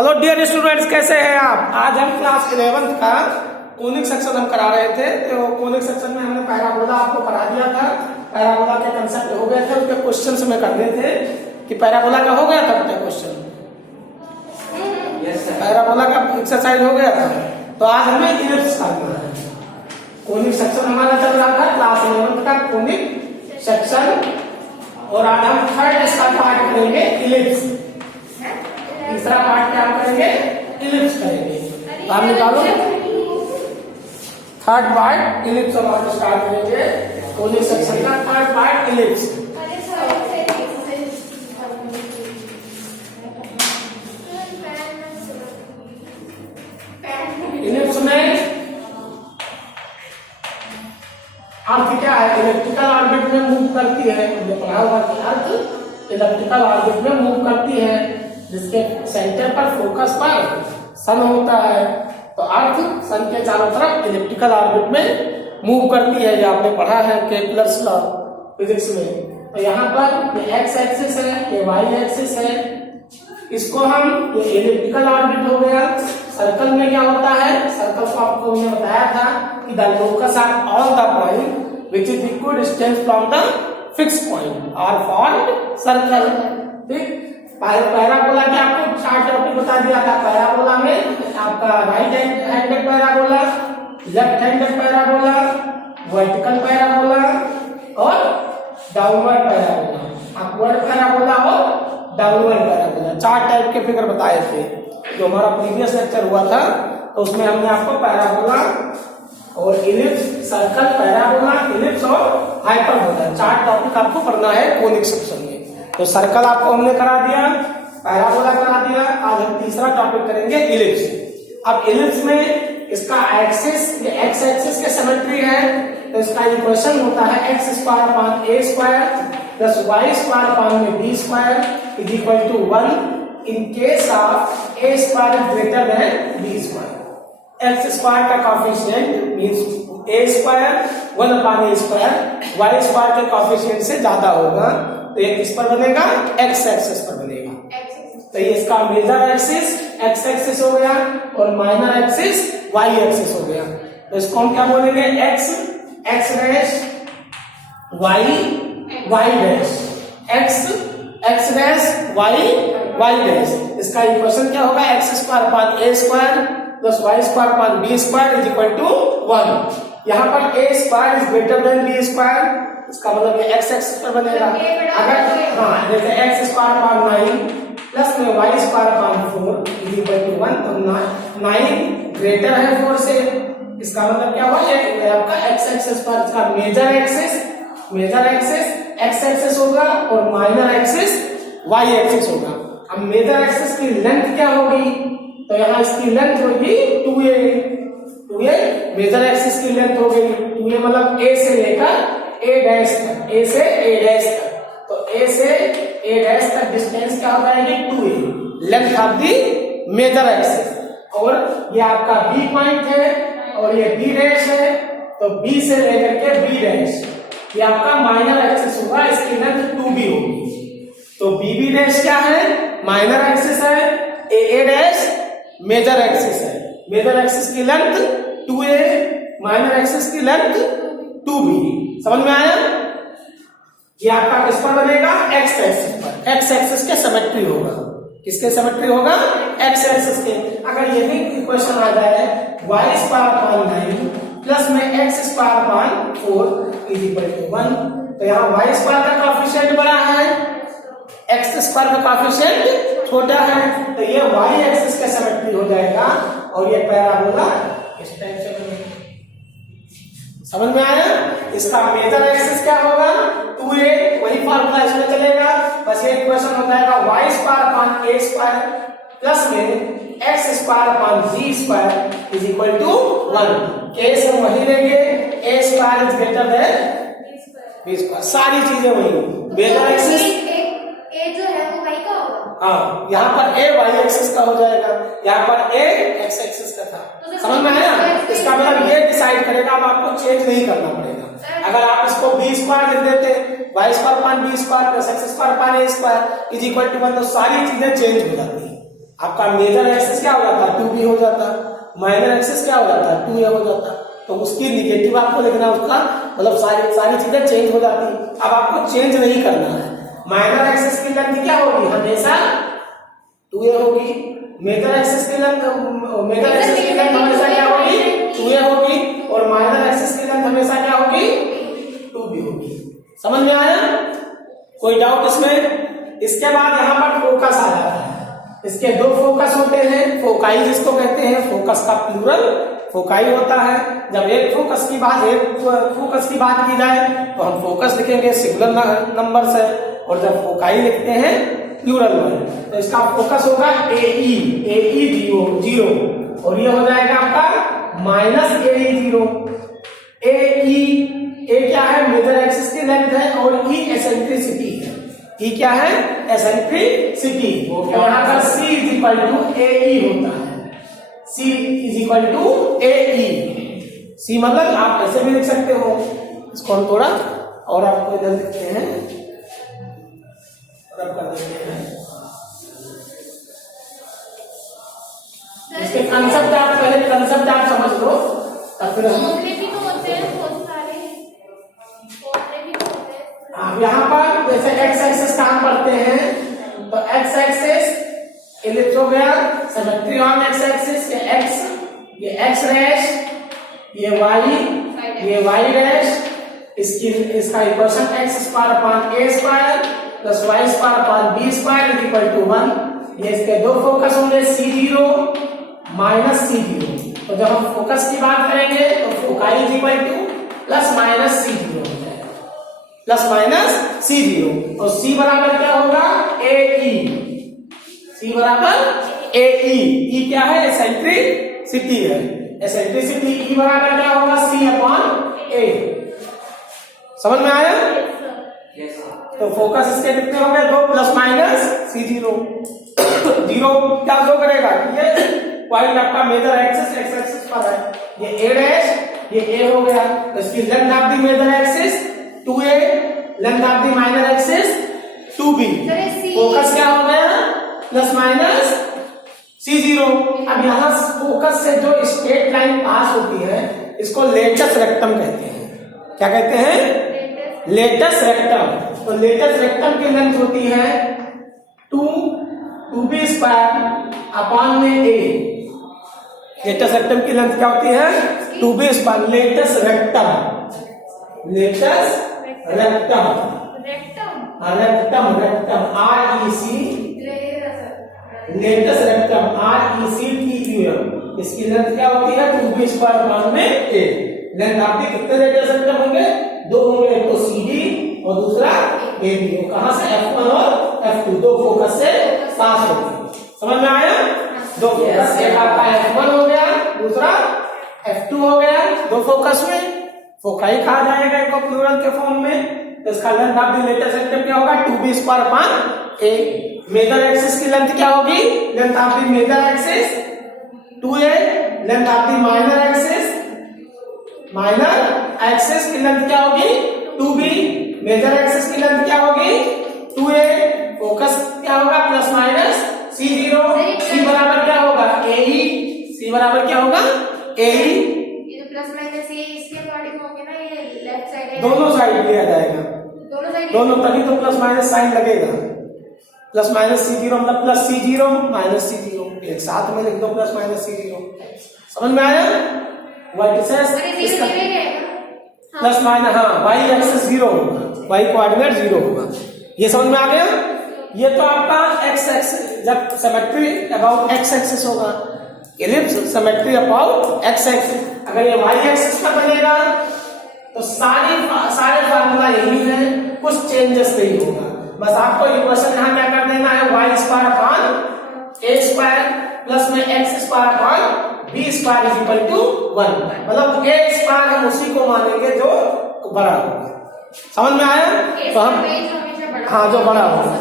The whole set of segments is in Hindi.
हेलो डियर स्टूडेंट्स, कैसे हैं आप। आज हम क्लास 11th का कोनिक सेक्शन हम करा रहे थे। तो कोनिक सेक्शन में हमने पैराबोला आपको पढ़ा दिया था। पैराबोला के कंसेप्ट हो गए थे, उसके क्वेश्चन हमें करने थे कि पैराबोला का हो गया था बेटा क्वेश्चन। पैराबोला का एक्सरसाइज हो गया था। तो आज हमें इलिप्स करना है। कोनिक सेक्शन हमारा चल रहा था क्लास 11th का कोनिक सेक्शन, और आज हम थर्ड इसका पार्ट करेंगे इलिप्स। तीसरा पार्ट क्या करेंगे, इलिप्स करेंगे। आप निकालो थर्ड पार्ट इलिप्स हम आज स्टार्ट करेंगे। कोनिक सेक्शन का थर्ड पार्ट इलिप्स। इलिप्स में अर्थ क्या है, इलेक्ट्रिकल ऑर्बिट में मूव करती है। हमने पढ़ा हुआ कि अर्थ इलेक्ट्रिकल ऑर्बिट में मूव करती है, जिसके सेंटर पर फोकस पर सन होता है। तो अर्थ सन के चारों तरफ इलेक्ट्रिकल ऑर्बिट में मूव करती है। ये आपने पढ़ा है केपलर्स लॉ फिजिक्स में। तो यहाँ पर ये एक्स एक्सिस है, ये वाई एक्सिस है। इसको हम ये इलेक्ट्रिकल ऑर्बिट हो गया। सर्कल में क्या होता है, सर्कल को आपको मैंने बताया था कि the locus are on the point which is equal distance from the fix point are formed circle. ठीक, पैराबोला के आपको 4 टॉपिक बता दिया था। पैराबोला में आपका right handed parabola, left handed parabola, vertical parabola और डाउनवर्ड पैराबोला, अपवर्ड पैराबोला और डाउनवर्ड पैराबोला। 4 टाइप के फिगर बताए थे जो हमारा प्रीवियस लेक्चर हुआ था। तो उसमें हमने आपको पैराबोला और इलिप्स, सर्कल, पैराबोला, इलिप्स और हाइपरबोला 4 टॉपिक आपको पढ़ना है कोनिक सेक्शन में। तो सर्कल आपको हमने करा दिया, पैराबोला करा दिया। आज हम तीसरा टॉपिक करेंगे इलिप्स। अब इलिप्स में इसका एक्सिस, ये एक्स एक्सिस के सिमेट्री है। तो इसका इक्वेशन होता है x square upon a square plus y square upon में b square is equal to 1 in case of a square is greater than b square. x square का coefficient means a square 1 upon a square y square के कोएफिशिएंट से ज्यादा होगा। तो ये किस पर बनेगा, x एक्सिस पर बनेगा। तो ये इसका मेजर एक्सिस x एक्सिस हो गया और माइनर एक्सिस y एक्सिस हो गया। तो इसको हम क्या बोलेंगे, x dash y dash, x dash y dash. इसका इक्वेशन क्या होगा, x square upon a square plus y square upon b square is equal to 1। यहाँ पर a square is greater than b square, इसका मतलब ये x एक्सिस पर बनेगा। अगर जैसे x स्क्वायर अपॉन 9 प्लस में y square upon 4 is equal to 1। तो 9 ग्रेटर है 4 से, इसका मतलब क्या हुआ, ये आपका x एक्सिस पर इसका मेजर एक्सिस x एक्सिस होगा और माइनर एक्सिस y एक्सिस होगा। अब मेजर एक्सिस की लेंथ क्या होगी, तो यहाँ इसकी लेंथ होगी 2a मेजर एक्सिस की लेंथ हो गई 2a, मतलब a से लेकर a डैश तक, a से a डैश तक। तो a से a डैश तक डिस्टेंस क्या हो जाएगी, 2a length of the major axis. और ये आपका b पॉइंट है और ये b डैश है। तो b से लेकर के b डैश ये आपका माइनर एक्सिस होगा, इसकी लेंथ 2b होगी। तो bb डैश क्या है, माइनर एक्सिस है, a डैश मेजर एक्सिस है। मेजर एक्सिस की लेंथ 2a, माइनर एक्सिस की लेंथ 2b। समझ में आया। ये आपका किस पर बनेगा, x एक्सिस पर। x एक्सिस के सिमेट्री होगा, किसके सिमेट्री होगा, x एक्सिस के। अगर ये भी इक्वेशन आ जाए y स्क्वायर अपॉन 9 प्लस में x square upon 4 is equal to 1। तो यहाँ y स्क्वायर का कोएफिशिएंट बड़ा है, x स्क्वायर का कोएफिशिएंट छोटा है। तो ये y एक्सिस के सिमेट्री हो जाएगा और ये पैराबोला इस टाइप से बनेगा। समझ में आया। इसका मेजर एक्सिस क्या होगा, 2a, वही फार्मूला इसमें चलेगा। बस ये इक्वेशन हो जाएगा y square upon a square plus में x square upon b square is equal to 1। Case हम वही लेंगे, a square is greater than b square, सारी चीजें वही। मेजर एक्सिस a जो है वो y का होगा। हाँ, यहाँ पर a y एक्सिस का हो जाएगा, यहाँ पर a x एक्सिस का था। समझ में आया। इसका मतलब ये डिसाइड करेगा, अब आपको चेंज नहीं करना पड़ेगा। अगर आप इसको b स्क्वायर लिख देते, y square upon b square plus x square upon a square is equal to 1, तो सारी चीजें चेंज हो जाती है। आपका मेजर एक्सिस क्या हो जाता, 2b हो जाता, माइनर एक्सिस क्या हो जाता, 2a हो जाता। तो उसकी निगेटिव आपको लिखना, उसका मतलब सारी चीजें चेंज हो जाती। अब आपको चेंज नहीं करना है। माइनर एक्सिस की लेंथ क्या होगी, हमेशा 2a होगी। मेजर एक्सिस की लेंथ हमेशा क्या होगी, 2a होगी। और माइनर एक्सिस की लेंथ हमेशा क्या होगी, 2b होगी। समझ में आया? कोई डाउट इसमें? इसके बाद यहाँ पर फोकस आ जाता है। इसके दो फोकस होते हैं, फोकाई जिसको कहते हैं, फोकस का प्लूरल फोकाई होता है। जब एक फोकस की बात की जाए तो हम फोकस लिखेंगे सिंगुलर नंबर से, और जब फोकाई लिखते हैं प्लूरल में तो इसका फोकस होगा AE 0 और ये हो जाएगा आपका माइनस AE 0। ए क्या है, मेजर एक्सिस की लेंथ है, और E एसेंट्रिसिटी है। E क्या है, एसेंट्रिसिटी। यहाँ का C is equal to AE होता है। C is equal to AE। C मतलब आप ऐसे भी लिख सकते हो, इसको हम थोड़ा और आपको इधर लिखते हैं और आप कर देते हैं। इसके कंसेप्ट आप पहले कंसेप्ट आप समझ लो, तब फिर यहाँ पर जैसे एक्स एक्सिस काम करते हैं तो एक्स एक्सिस इलिप्स हो गया, सिमेट्री ऑन एक्स एक्सिस, ये एक्स डैश, ये वाई डैश, इसका equation X square upon A square plus Y square upon B square is equal to 1। ये इसके दो फोकस होंगे C0 माइनस C0। तो जब हम फोकस की बात करेंगे तो foci is equal to plus minus C0 plus minus C0। और C बराबर क्या होगा, AE। C बराबर AE। E क्या है, एसेंट्रिसिटी है। एसेंट्रिसिटी E बराबर क्या होगा, C अपॉन A। समझ में आया? तो फोकस इसके कितने हो गए, 2 प्लस माइनस C0। 0 क्या शो करेगा, ये पॉइंट आपका मेजर एक्सिस एक्स एक्सिस पर है। ये A डैश, ये A हो गया, तो इसकी length of the major axis 2a, length of the minor axis 2b। Focus क्या हो गया, प्लस माइनस C0। अब यहाँ फोकस से जो स्ट्रेट लाइन पास होती है इसको लेटस रेक्टम कहते हैं। क्या कहते हैं, लेटस रेक्टम। तो लेटस रेक्टम की लेंथ होती है 2b स्क्वायर अपॉन में a। लेटस रेक्टम की लेंथ क्या होती है, 2b square. Latus rectum latus rectum RECTUM। इसकी लेंथ क्या होती है, 2b स्क्वायर अपॉन में a। लेंथ आपके कितने लेटस रेक्टम होंगे, 2 होंगे, एक तो CD और दूसरा AB। कहां से, F1 और F2 दो फोकस से पास होते हैं। समझ में आया? दो फोकस, एक आपका F1 हो गया, दूसरा F2 हो गया। दो फोकस में फोकाई कहा जाएगा इनको प्लूरल के फॉर्म में। तो इसका length of the latus rectum क्या होगा, 2b square upon a। Major axis की लेंथ क्या होगी, length of the major axis 2a, length of the minor axis की लेंथ क्या होगी, 2b। मेजर एक्सिस की लेंथ क्या होगी, 2a। फोकस क्या होगा, प्लस माइनस C0। C बराबर क्या होगा, AE। C बराबर क्या होगा, AE। प्लस माइनस ये इसके अकॉर्डिंग होंगे ना, ये लेफ्ट साइड दोनों साइड लिया जाएगा, दोनों तभी तो प्लस माइनस साइन लगेगा। प्लस माइनस C0 मतलब प्लस C0 माइनस C0, एक साथ में लिख दो प्लस माइनस C0। समझ में आया? वर्टिसेस प्लस माइनस, हाँ वाई एक्सिस 0 होगा, वाई कोऑर्डिनेट 0 होगा। ये समझ में आ गया? ये तो आपका एक्स एक्सिस, जब सिमेट्री अबाउट एक्स एक्सिस होगा, ellipse symmetry about x axis. अगर ये वाई एक्सिस पर बनेगा तो सारे फार्मूला यही है, कुछ चेंजेस नहीं होगा। बस आपको इक्वेशन यहाँ क्या कर देना है, Y square upon A square plus में X square upon B square is equal to 1। मतलब ए स्क्वायर हम उसी को मानेंगे जो बड़ा होगा। समझ में आया? तो हम हाँ, जो बड़ा होगा।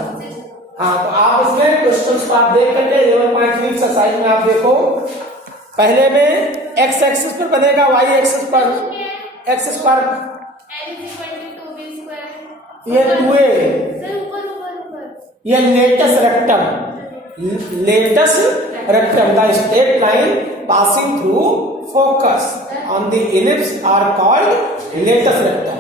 हाँ, तो आप इसमें क्वेश्चंस को आप देख करके 11.3 एक्सरसाइज में आप देखो, पहले में एक्स एक्सिस पर बनेगा, वाई एक्सिस पर एक्स स्क्वायर, ये 2a, ये latus rectum, latest rectum. The straight line passing through focus on the ellipse are called latest rectum.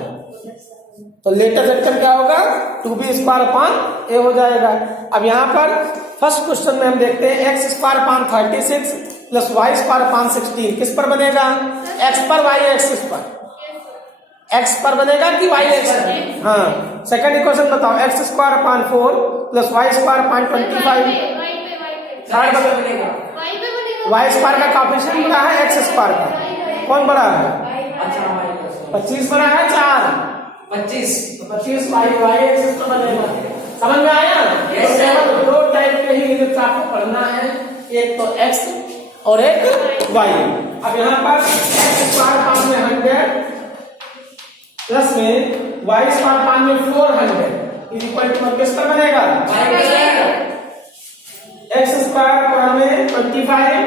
तो latest rectum क्या होगा? 2b स्क्वायर अपान a हो जाएगा. अब यहाँ पर फर्स्ट क्वेश्चन में हम देखते हैं x स्क्वायर अपान 36 प्लस y स्क्वायर अपान 16 किस पर बनेगा? x पर y एक्सिस पर. x पर बनेगा कि y एक्सिस पर? हाँ. सेकंड इक्वेशन बताओ. x स्क्वायर अपान 4 प्लस y स्क्वायर अपान 25. थर्ड बनेगा y स्क्वायर का कोएफिशिएंट बड़ा है x स्क्वायर का. कौन बड़ा है? 25 बड़ा है 4. 25 y एक्सिस पर बनेगा. समझ में आया? तो केवल दो टाइप के ही यूनिट आपको पढ़ना है, एक तो x और एक y. अब यहाँ पर x स्क्वायर पान में 100 प्लस में y स्क्वायर पान में 400 इज इक्वल टू किस पर बनेगा? x स्क्वायर पान में 25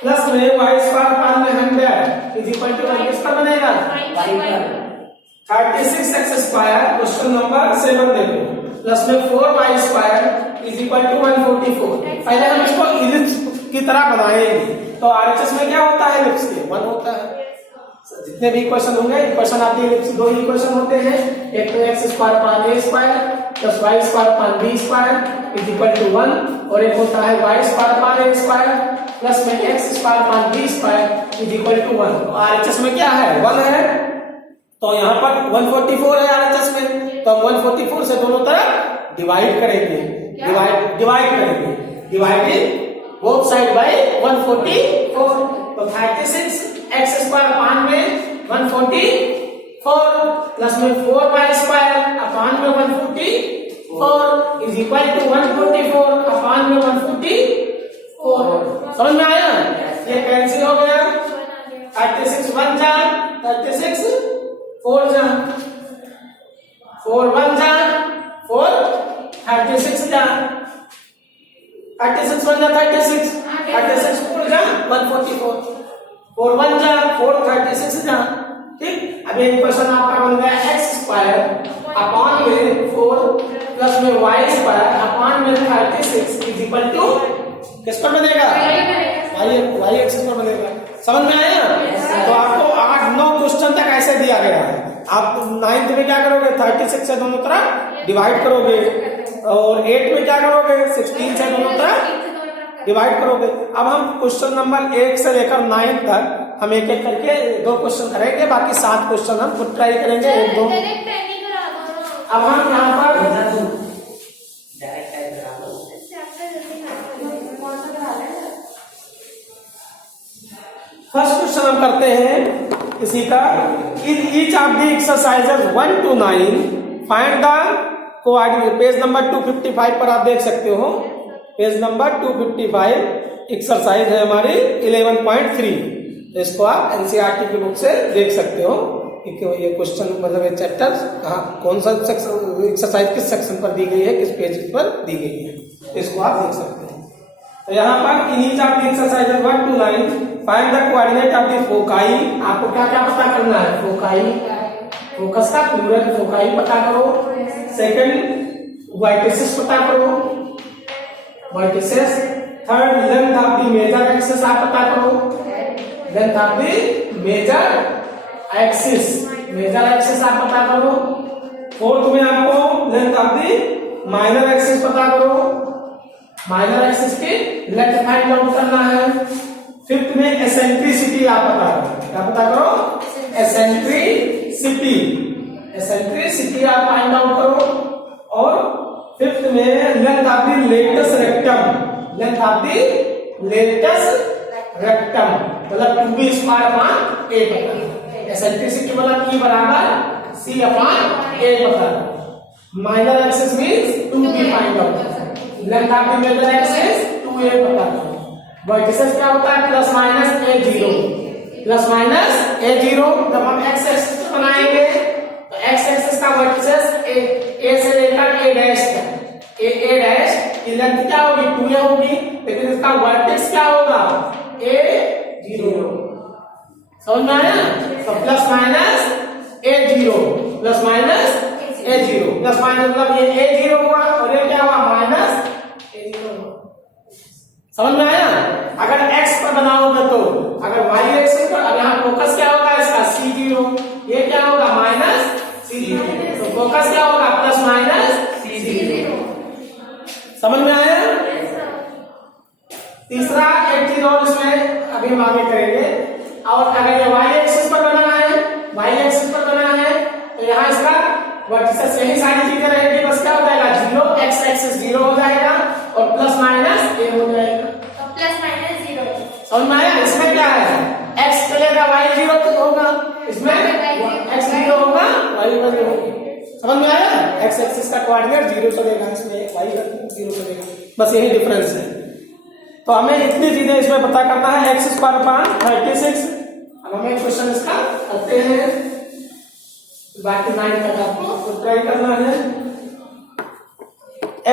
प्लस में y स्क्वायर पान में 100 इज इक्वल टू किस पर बनेगा? 36x स्क्वायर क्वेश्चन नंबर 7 देखो प्लस में 4y square is equal to 144. पहले हम इसको इलिप्स की तरह बनाएंगे. तो आरएचएस में क्या होता है? इलिप्स के 1 होता है. जितने भी इक्वेशन होंगे, इक्वेशन आती है इलिप्स, दो ही इक्वेशन होते हैं. एक तो x square upon a square plus y square upon b square is equal to 1 और एक होता है y square upon a square plus में x square upon b square is equal to 1. तो आरएचएस में क्या है? 1 है. तो यहाँ पर 144 है आरएचएस में, तो हम 144 से दोनों तरफ डिवाइड करेंगे. डिवाइड करेंगे. Divided both side by 144. तो 36 x स्क्वायर अपान में 144 प्लस में 4y स्क्वायर अपान में 144 इज इक्वल टू 144 अपान में 144. समझ में आया? ये कैंसिल हो गया. 36 1 जा, 36 4 जा, 4 1 जा, 4 36 जा, 36 1 जा 36, 36 4 जा 144, 4 1 जा 4 36 जा. ठीक. अब ये इक्वेशन आपका बन गया x स्क्वायर अपान में 4 प्लस में y स्क्वायर अपान में 36 इज इक्वल टू किस पर बनेगा? y एक्सिस पर बनेगा. समझ में आया? तो आपको 8-9 क्वेश्चन तक ऐसे दिया गया है. आप 9th में क्या करोगे? 36 से दोनों तरफ डिवाइड करोगे और 8 में क्या करोगे? 16 से दोनों तरफ डिवाइड करोगे. अब हम क्वेश्चन नंबर 1 से लेकर 9 तक हम एक एक करके 2 क्वेश्चन करेंगे. बाकी 7 क्वेश्चन हम खुद ट्राई करेंगे 1-2. अब हम यहाँ पर फर्स्ट क्वेश्चन हम करते हैं इसी का. इन each of the exercises 1 to 9 find the coordinate. Page number 255 पर आप देख सकते हो. पेज नंबर 255 एक्सरसाइज है हमारी 11.3. तो इसको आप एनसीईआरटी की बुक से देख सकते हो कि ये क्वेश्चन मतलब ये चैप्टर कहाँ कौन सा एक्सरसाइज किस सेक्शन पर दी गई है, किस पेज पर दी गई है. इसको आप देख सकते हैं. तो यहाँ पर in each of the exercises 1 to 9 find the coordinate of the foci. आपको क्या क्या पता करना है? फोकाई, फोकस का प्लूरल फोकाई पता करो. सेकंड वर्टिसेस पता करो, vertices. Third length of the major axis आप पता करो, length of the major axis, major axis आप पता करो. फोर्थ में आपको length of the minor axis पता करो, माइनर एक्सिस की लेंथ फाइंड आउट करना है. फिफ्थ में एसेंट्रिसिटी आप पता करो. क्या पता करो? एसेंट्रिसिटी, एसेंट्रिसिटी आप फाइंड आउट करो. और फिफ्थ में length of the latus rectum, length of the latus rectum मतलब 2b स्क्वायर अपान a पता करो. एसेंट्रिसिटी मतलब e बराबर c अपान a पता करो. Minor axis means 2b find out. Length of the major axis 2a पता करो. वर्टिसेस क्या होता है? Plus minus a0, plus minus a0. जब हम x एक्सिस बनाएंगे तो x एक्सिस का वर्टिसेस a से लेकर a डैश तक, a डैश की लेंथ क्या होगी? 2a होगी. लेकिन इसका वर्टेक्स क्या होगा? a0. समझ में आया? तो plus minus a0, plus minus a0, plus minus मतलब ये a0 हुआ और ये क्या हुआ? Minus a0. समझ में आया? अगर x पर बनाओगे तो अगर y एक्सिस पर, अब यहाँ फोकस क्या होगा इसका C0, ये क्या होगा माइनस C0, तो फोकस क्या होगा प्लस माइनस C0। समझ में आया? तीसरा एक चीज और इसमें अभी हम आगे करेंगे, और अगर ये y एक्सिस पर बना है, y एक्सिस पर बना है, तो यहाँ इसका वर्टिसेस यही सारी चीजें रहेगी, बस क्या हो जाएगा 0, x एक्सिस 0 हो जाएगा और प्लस माइनस a हो जाएगा। Plus minus 0। समझ में आया? इसमें क्या है, x चलेगा y 0 तो होगा, इसमें x 0 होगा y 1 होगी। समझ में आया? x एक्सिस का कोऑर्डिनेट 0 चलेगा, इसमें y 0 चलेगा, बस यही डिफरेंस है। तो हमें इतनी चीजें इसमें पता करना है, x स्क्वायर अपान 36। अब हमें क्वेश्चन इसका करते हैं, बाकी 9 तक आपको ट्राई करना है।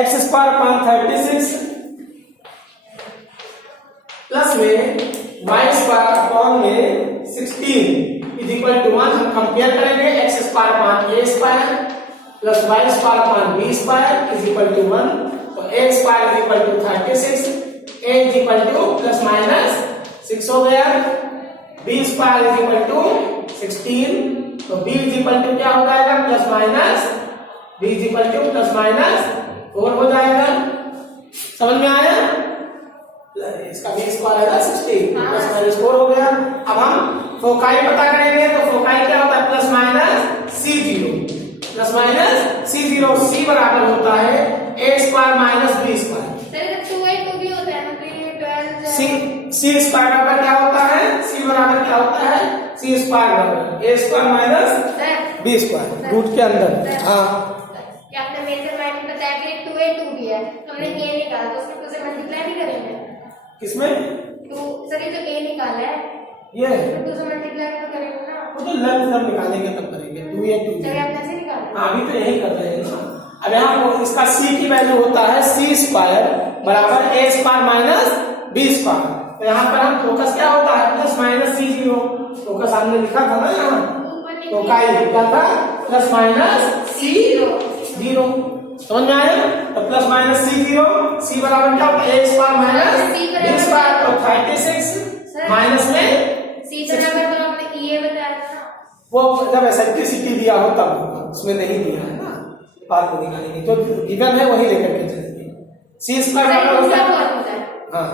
x स्क्वायर अपान 36 प्लस में y स्क्वायर अपॉन में 16 इज इक्वल टू 1। हम कंपेयर करेंगे, x square upon a square plus y square upon b square is equal to 1। तो a square is equal to 36, a is equal to plus minus 6 हो गया, b square is equal to 16, तो b इज इक्वल टू क्या हो जाएगा plus minus, b is equal to plus minus 4 हो जाएगा। समझ में आया? इसका b स्क्वायर है 16 प्लस माइनस 4 हो गया। अब हम फोकाई पता करेंगे, तो फोकाई क्या होता है plus minus C0, plus minus C0, C बराबर होता है a square minus b square. C square बराबर क्या होता है, C बराबर क्या होता है, C स्क्वायर बराबर a square minus b square root के अंदर। हाँ आपने मेजरमेंट बताया कि 2a 2b है, हमने a निकाला तो उसको 2 से मल्टीप्लाई भी करेंगे। किसमें 2 सर ये तो a निकाला है, ये 2 से मल्टीप्लाई तो करेंगे ना, वो तो लेंथ जब निकालेंगे तब करेंगे। 2a 2b सर आप कैसे निकालेंगे? अभी तो यही कर रहे हैं ना। अब यहाँ इसका C की वैल्यू होता है C स्क्वायर बराबर a square minus b square. तो यहाँ पर हम फोकस क्या होता है प्लस माइनस C0, फोकस हमने लिखा था ना यहाँ, तो क्या लिखा था प्लस माइनस C0। समझ में आया? तो प्लस माइनस C0, C बराबर क्या होता है a square minus b square, तो 36 माइनस में C बराबर तो आपने ये बताया था, वो जब एसेंट्रिसिटी दिया हो तब होगा, उसमें नहीं दिया है ना, बात को निकालेंगे, जो गिवन है वही लेकर के चलेंगे। C स्क्वायर बराबर होता है, हाँ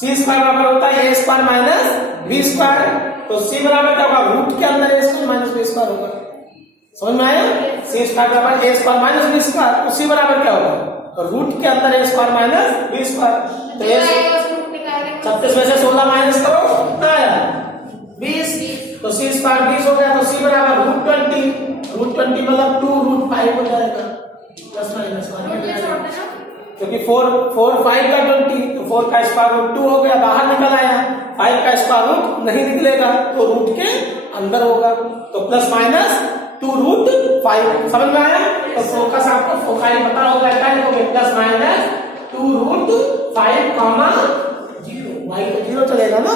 C स्क्वायर बराबर होता है a square minus b square, तो C बराबर क्या होगा रूट के अंदर a square minus b square होगा। समझ में आया? C स्क्वायर बराबर a square minus b square, तो C बराबर क्या होगा, तो रूट के अंदर a square minus b square. तो 36 में से 16 माइनस करो कितना आया 20, तो C स्क्वायर 20 हो गया, तो C बराबर रूट 20 मतलब 2 रूट 5 हो जाएगा, प्लस माइनस क्योंकि 4 5 का 20, तो 4 का स्क्वायर रूट 2 हो गया, बाहर निकल आया, 5 का स्क्वायर रूट नहीं निकलेगा तो रूट के अंदर होगा, तो प्लस माइनस 2 रूट 5। समझ में आया? तो फोकस आपको फोकाई पता होगा, क्या लिखोगे plus minus 2 root 5 comma 0, y तो 0 चलेगा ना।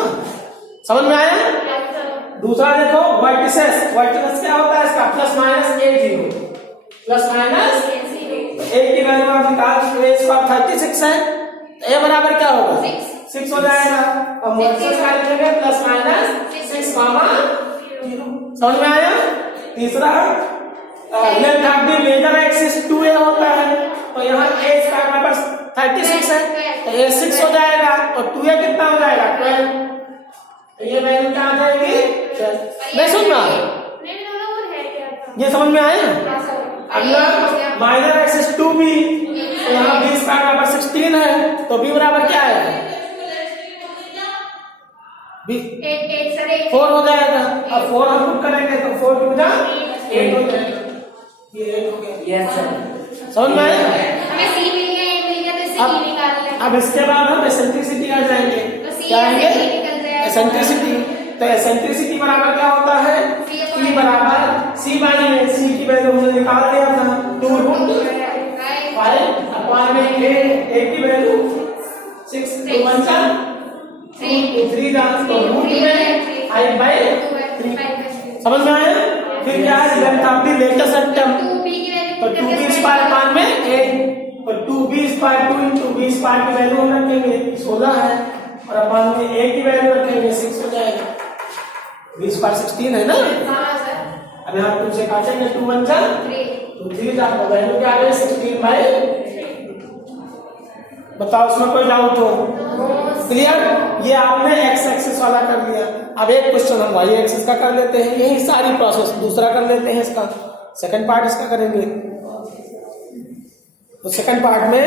समझ में आया? दूसरा देखो वर्टिसेस क्या होता है इसका plus minus a0, plus minus a की वैल्यू आप निकाल, a स्क्वायर 36 है, तो a बराबर क्या होगा 6 हो जाएगा, तो वर्टिसेस का लिखेंगे प्लस माइनस 6 कॉमा 0। समझ में आया? तीसरा length of the major axis 2a होता है, तो यहाँ a स्क्वायर बराबर 36 है, तो a 6 हो जाएगा और 2a कितना हो जाएगा 12, तो ये वैल्यू क्या आ जाएगी 12। मैं सुन रहा ये समझ में आया? अगला माइनर एक्सिस 2b, तो यहाँ b स्क्वायर बराबर 16 है, तो b बराबर क्या है b 4 हो जाएगा, अब 4 हम पुट करेंगे तो 4 टू जा 8 हो जाएगा, ये 8 हो गया। यस सर, समझ में आया? हमें C मिल गया, A मिल गया, तो इससे E निकाल लेंगे। अब इसके बाद हम एसेंट्रिसिटी आ जाएंगे, क्या आएंगे एसेंट्रिसिटी। तो एसेंट्रिसिटी बराबर क्या होता है E बराबर C बाई में, C की वैल्यू हमने निकाल लिया था 2 रूट 5 अपॉन में a की वैल्यू 6, तो 1 जा 3 जा, तो रूट में 5 बाई 3। समझ में आया? फिर क्या है length of the latest atom, तो 2b स्क्वायर अपॉन में a, तो 2 2b square 2 into b square की वैल्यू हम रखेंगे 16 है और अपन में a की वैल्यू रखेंगे 6 हो जाएगा। b स्क्वायर 16 है ना। हाँ सर। अब यहाँ 2 से काटेंगे 2 1 जा 3 तो 3 आपका वैल्यू क्या आ गया 16 बाई। बताओ उसमें कोई डाउट हो? क्लियर? ये आपने एक्स एक्सिस वाला कर लिया। अब एक क्वेश्चन हम वाई एक्सिस का कर लेते हैं, यही सारी प्रोसेस दूसरा कर लेते हैं। इसका सेकंड पार्ट इसका करेंगे। तो सेकंड पार्ट में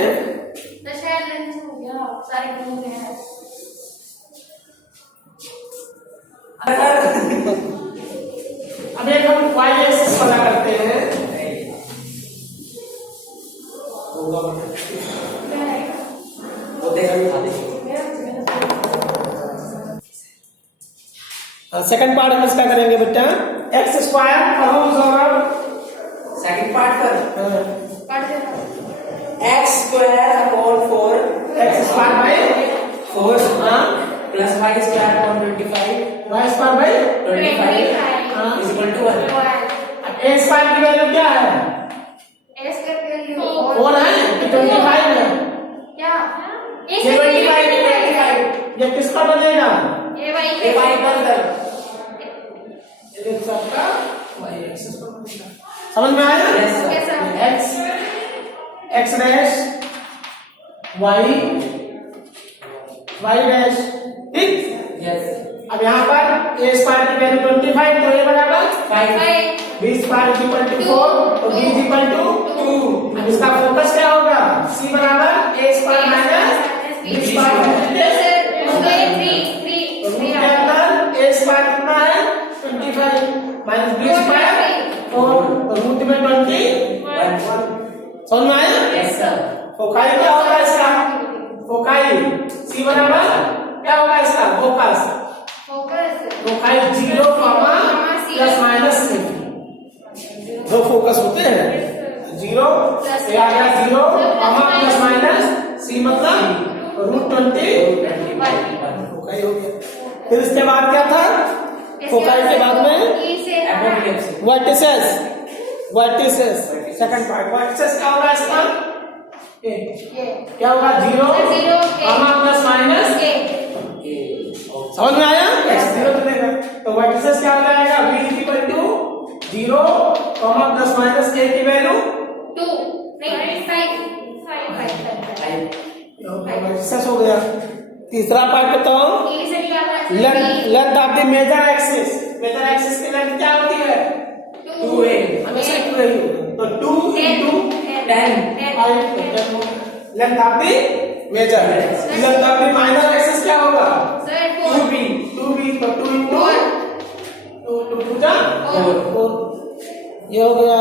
तो शायद लंच हो गया सारे हो गए हैं। अब एक हम वाई एक्सिस वाला करते हैं। सेकंड पार्ट हम इसका करेंगे बेटा एक्स स्क्वायर सेकंड पार्ट पर पढ़ दे रहा X square upon 4 X square by 4 हाँ plus Y square upon 25 Y square by 25 is equal to 1। अब ए स्क्वायर की वैल्यू क्या है? एस का वैल्यू 4 है कि 25 है? क्या ये 25 ये किसका बनेगा? ए वाई ए वाई पर ये सबका वाई एक्सिस पर बनेगा। समझ में आया? Yes, sir. कैसा X X dash Y Y dash ठीक। यस अब यहाँ पर ए स्क्वायर की वैल्यू 25 तो ये बराबर 5 बी स्क्वायर इक्वल टू 4 तो बी इक्वल टू 2। अब इसका फोकस क्या होगा? सी बराबर A square minus B square root के अंदर ए स्क्वायर कितना है 25 माइनस बी स्क्वायर 4 रूट में 21। समझ में आया? Yes sir. फोकाई क्या होगा इसका? फोकाई सी बराबर क्या होगा इसका? फोकस फोकाई 0 प्लस माइनस से दो फोकस होते हैं 0 से आ गया 0 प्लस माइनस सी मतलब रूट 20 फोकाई हो गया। फिर इसके बाद क्या था? फोकाई के बाद में vertices vertices second part vertices क्या होगा इसका? क्या होगा 0 प्लस माइनस समझ में आया? x0 बनेगा तो वर्टिसेस क्या हो जाएगा? v equal to 0 plus minus a की वैल्यू 2 नहीं 5 वर्टिसेस हो गया। तीसरा पार्ट बताओ length of the major axis की लेंथ क्या होती है? 2a हमेशा 2 रही तो 2 into 10 length of the major length of the minor axis क्या होगा? 2b तो 2 into 2 2 4 ये हो गया।